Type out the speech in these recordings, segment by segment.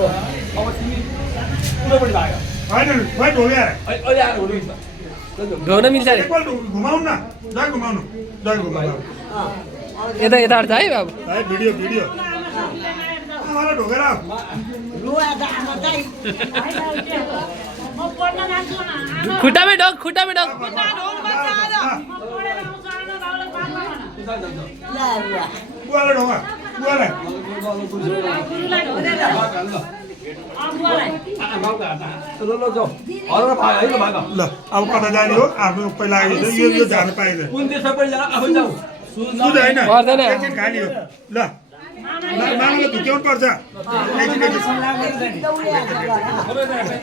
अब तिमी कुनै पनि लाग्यो होइन खोइ ढोग्या अहिले आएर हुनु छ ढोग्न मिल्छ अरे एकपल्ट घुमाउनु न जय घुमाउनु जय घुमाउनु यता यताबाट है बाबु है भिडियो भिडियो आमालाई ढोगेर आऊ खुट्टामै डग खुट्टामै डग बुवालाई ढोगा बुवालाई ल अब कता जाने हो आफ्नो पहिला यो जानु पाइँदैन कुन देश पनि जान आफै जाऊ सुध होइन पर्दैन। एकछिन खाने हो ल मामाले धुक्याउनु पर्छ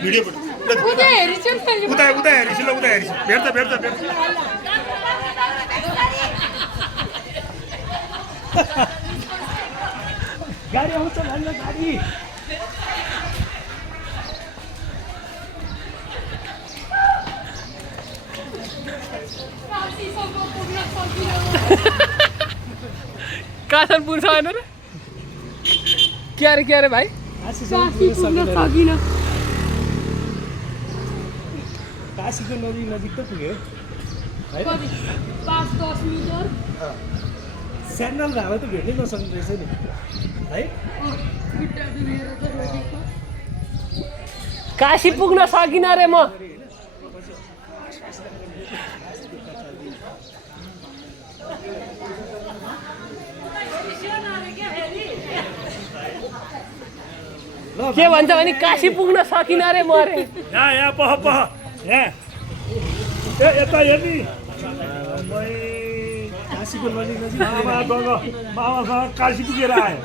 भिडियो उता हेरिस ल उता हेरिस भेट्छ भेट्छ भेट्छ गाडी आउँछ भन्न गाडी काठन पुग्छ होइन र के अरे भाइ काशीको नजिक त पुग्यो स्यान्डल धामा त भेट्नै नसक्ने रहेछ नि है काशी पुग्न सकिनँ रे म के भन्छ भने काशी पुग्न सकिनँ रे म अरे यहाँ पह यहाँ यता हेर्ने काशीको नजिक मामासँग काशी पुगेर आयो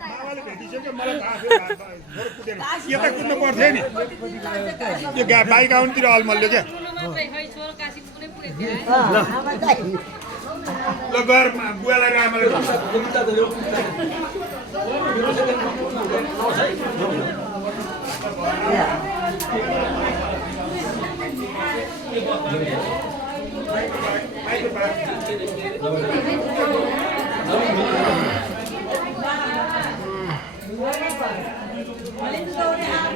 मामाले भेटिसक्यो मलाई थाहा थियो यता कुद्नु पर्थ्यो नि यो बाइक आउनुतिर अलमल्यो क्या ल गएर बुवालाई र आमालाई